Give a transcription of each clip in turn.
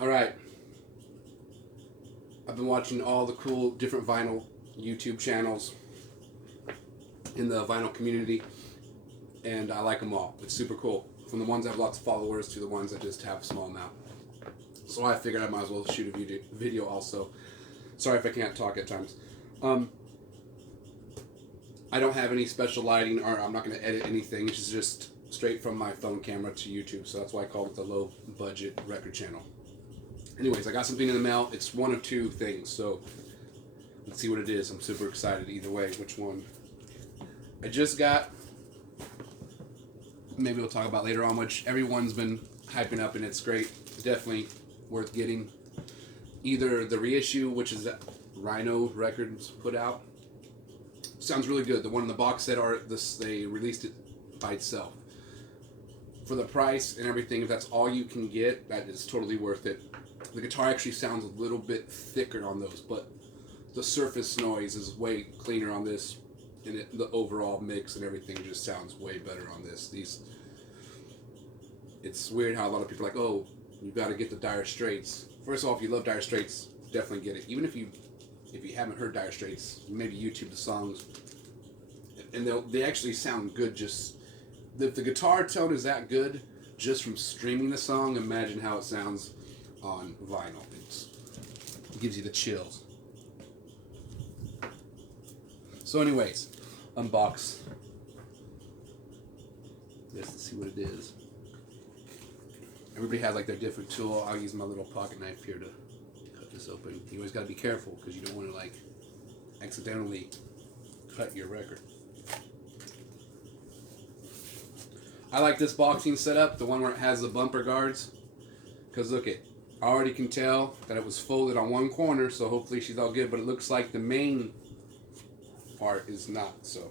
All right. I've been watching all the cool different vinyl YouTube channels in the vinyl community, and I like them all. It's super cool. From the ones that have lots of followers to the ones that just have a small amount. So I figured I might as well shoot a video also. Sorry if I can't talk at times. I don't have any special lighting, or I'm not going to edit anything. It's just straight from my phone camera to YouTube, so that's why I call it the low budget record channel. Anyways, I got something in the mail. It's one of two things, so let's see what it is. I'm super excited either way. Which one? I just got, maybe we'll talk about later on, which everyone's been hyping up, and it's great. Definitely worth getting. Either the reissue, which is that Rhino Records put out. Sounds really good. The one in the box set, they released it by itself. For the price and everything, if that's all you can get, that is totally worth it. The guitar actually sounds a little bit thicker on those, but the surface noise is way cleaner on this, and the overall mix and everything just sounds way better on this. It's weird how a lot of people are like, oh, you got to get the Dire Straits. First of all, if you love Dire Straits, definitely get it. Even if you haven't heard Dire Straits, maybe YouTube the songs, and they actually sound good. Just if the guitar tone is that good just from streaming the song, imagine how it sounds on vinyl. It gives you the chills. So anyways, unbox this to see what it is. Everybody has like their different tool. I'll use my little pocket knife here to cut this open. You always got to be careful because you don't want to like accidentally cut your record. I like this boxing setup, the one where it has the bumper guards, because look it, I already can tell that it was folded on one corner, so hopefully she's all good, but it looks like the main part is not, so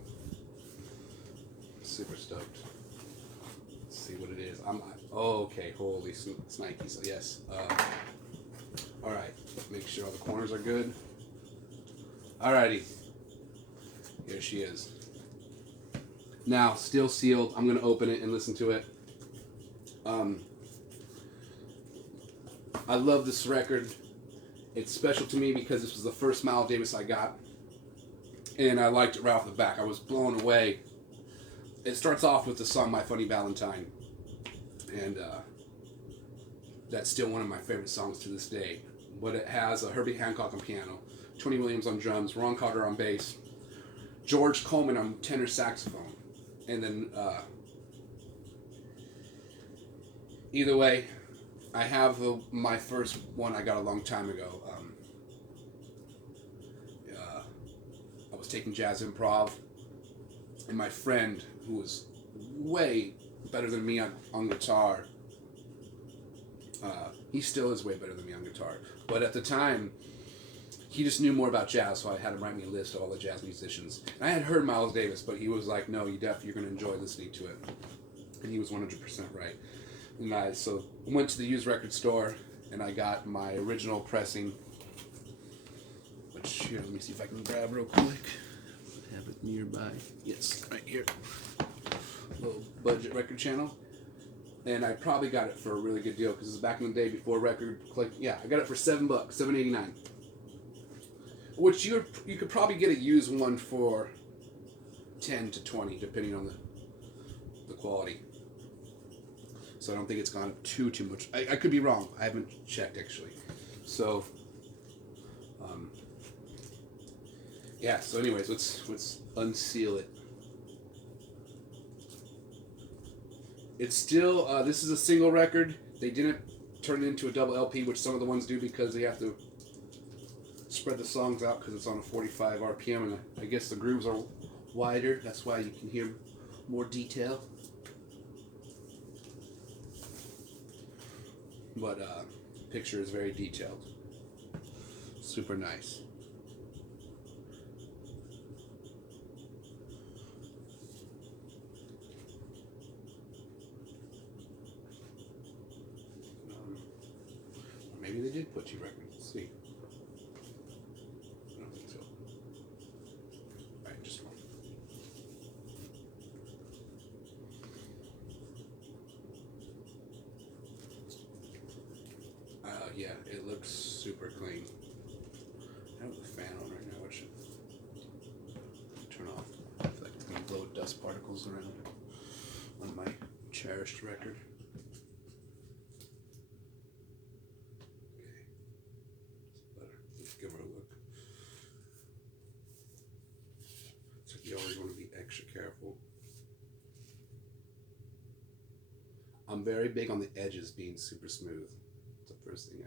super stoked. Let's see what it is. Okay, holy snikey, so yes. Alright, make sure all the corners are good. Alrighty, here she is. Now, still sealed. I'm going to open it and listen to it. I love this record. It's special to me because this was the first Miles Davis I got. And I liked it right off the back. I was blown away. It starts off with the song My Funny Valentine. And that's still one of my favorite songs to this day. But it has a Herbie Hancock on piano, Tony Williams on drums, Ron Carter on bass, George Coleman on tenor saxophone. And then, either way, I have my first one I got a long time ago. I was taking jazz improv, and my friend, who was way better than me on guitar, he still is way better than me on guitar, but at the time, he just knew more about jazz, so I had him write me a list of all the jazz musicians. And I had heard Miles Davis, but he was like, no, you're going to enjoy listening to it. And he was 100% right. And I went to the used record store, and I got my original pressing, which, here, let me see if I can grab real quick. Have it nearby. Yes, right here. Little budget record channel. And I probably got it for a really good deal, because it was back in the day before record click. Yeah, I got it for $7, $7.89. Which you could probably get a used one for 10 to 20, depending on the quality. So I don't think it's gone up too much. I could be wrong. I haven't checked actually. So, yeah. So anyways, let's unseal it. It's still this is a single record. They didn't turn it into a double LP, which some of the ones do because they have to spread the songs out because it's on a 45 RPM, and I guess the grooves are wider. That's why you can hear more detail. But picture is very detailed. Super nice. Maybe they did put two records. Let's see. I don't think so. Alright, just one. yeah, it looks super clean. I have the fan on right now, which should turn off. I feel like it's going to blow dust particles around on my cherished record. Okay, it's better. Let's give her a look. So you always want to be extra careful. I'm very big on the edges being super smooth. It's the first thing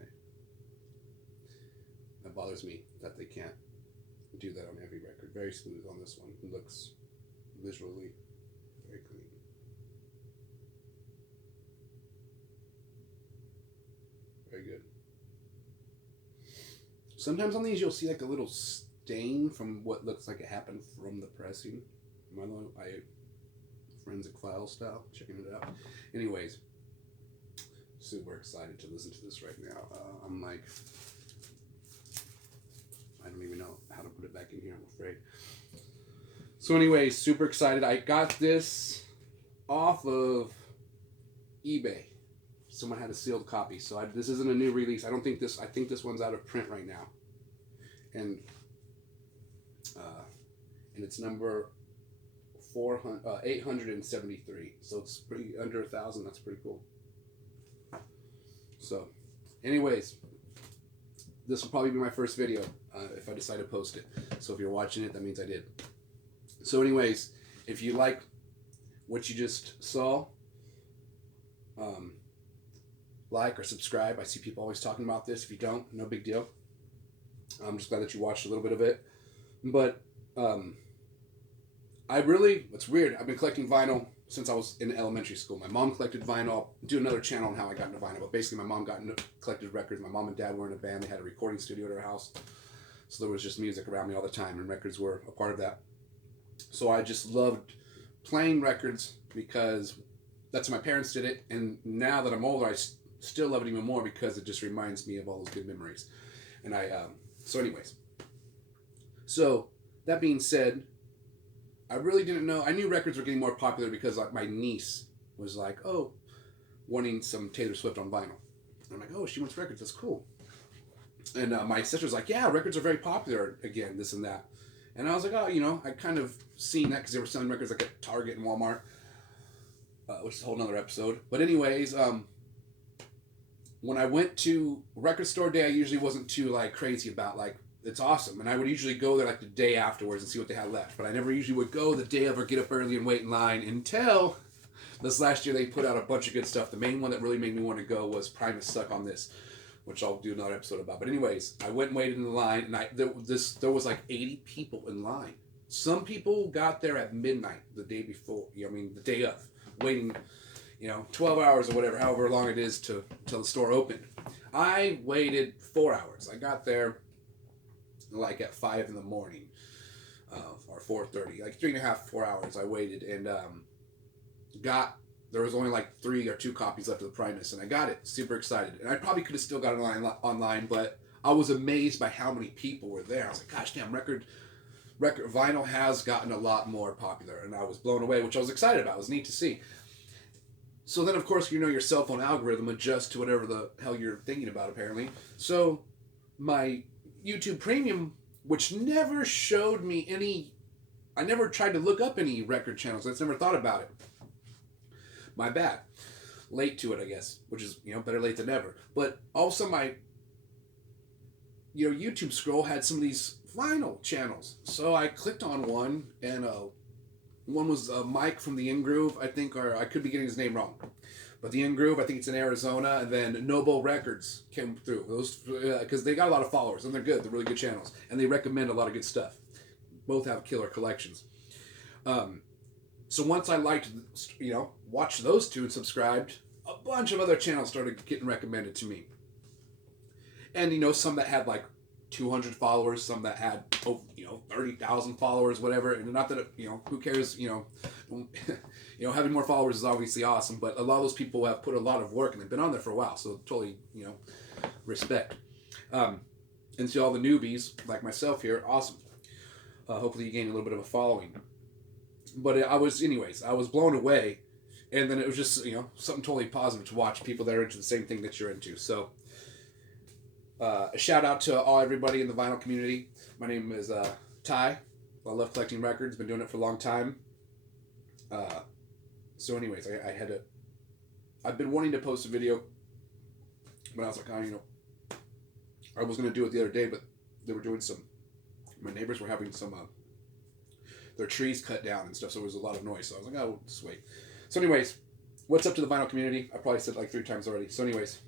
that bothers me, that they can't do that on every record. Very smooth on this one. It looks visually very clean. Very good. Sometimes on these you'll see like a little stain from what looks like it happened from the pressing. I forensic file style, checking it out. Anyways, super excited to listen to this right now. I'm like, I don't even know how to put it back in here, I'm afraid. So anyways, super excited. I got this off of eBay. Someone had a sealed copy, so this isn't a new release. I think this one's out of print right now. And it's number 873. So it's pretty under 1,000. That's pretty cool. So, anyways, this will probably be my first video if I decide to post it. So if you're watching it, that means I did. So anyways, if you like what you just saw, like or subscribe. I see people always talking about this. If you don't, no big deal. I'm just glad that you watched a little bit of it. But it's weird. I've been collecting vinyl since I was in elementary school. My mom collected vinyl. I'll do another channel on how I got into vinyl. But basically, my mom collected records. My mom and dad were in a band. They had a recording studio at our house. So there was just music around me all the time, and records were a part of that. So I just loved playing records because that's how my parents did it. And now that I'm older, I still love it even more because it just reminds me of all those good memories. And so anyways. So that being said, I really didn't know. I knew records were getting more popular because my niece was like, oh, wanting some Taylor Swift on vinyl. And I'm like, oh, she wants records. That's cool. And my sister's like, yeah, records are very popular again, this and that. And I was like, oh, I kind of seen that because they were selling records like at Target and Walmart, which is a whole nother episode. But anyways, when I went to record store day, I usually wasn't too crazy about it's awesome. And I would usually go there the day afterwards and see what they had left. But I never usually would go the day of or get up early and wait in line until this last year they put out a bunch of good stuff. The main one that really made me want to go was Primus Suck on This, which I'll do another episode about. But anyways, I went and waited in the line, and there was 80 people in line. Some people got there at midnight the day before, the day of, waiting, 12 hours or whatever, however long it is till the store opened. I waited 4 hours. I got there at 5 in the morning, or 4:30, 3.5, 4 hours I waited, and there was only 3 or 2 copies left of the Primus, and I got it. Super excited. And I probably could have still got it online, but I was amazed by how many people were there. I was like, gosh damn, record vinyl has gotten a lot more popular, and I was blown away, which I was excited about. It was neat to see. So then, of course, your cell phone algorithm adjusts to whatever the hell you're thinking about, apparently. So my YouTube Premium, which never showed me I never tried to look up any record channels. I just never thought about it. My bad. Late to it, I guess, which is, better late than never. But also my, YouTube scroll had some of these vinyl channels. So I clicked on one, and one was Mike from the In Groove, I think, or I could be getting his name wrong. But the In Groove, I think it's in Arizona, and then Noble Records came through. Those, because they got a lot of followers, and they're good. They're really good channels, and they recommend a lot of good stuff. Both have killer collections. So once I watched those two and subscribed, a bunch of other channels started getting recommended to me. And, some that had 200 followers, some that had 30,000 followers, whatever. And not that who cares? Having more followers is obviously awesome, but a lot of those people have put a lot of work and they've been on there for a while, so totally respect. And to all the newbies like myself here, awesome. Hopefully you gain a little bit of a following. But I was blown away, and then it was just something totally positive to watch people that are into the same thing that you're into. So A shout out to everybody in the vinyl community. My name is Ty. I love collecting records. Been doing it for a long time. So, anyways, I had to. I've been wanting to post a video, but I was like, I was gonna do it the other day, but they were doing some. My neighbors were having some. Their trees cut down and stuff, so there was a lot of noise. So I was like, oh, just wait. So, anyways, what's up to the vinyl community? I probably said it like 3 times already. So, anyways,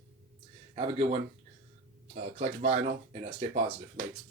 have a good one. Collect vinyl and stay positive. Thanks.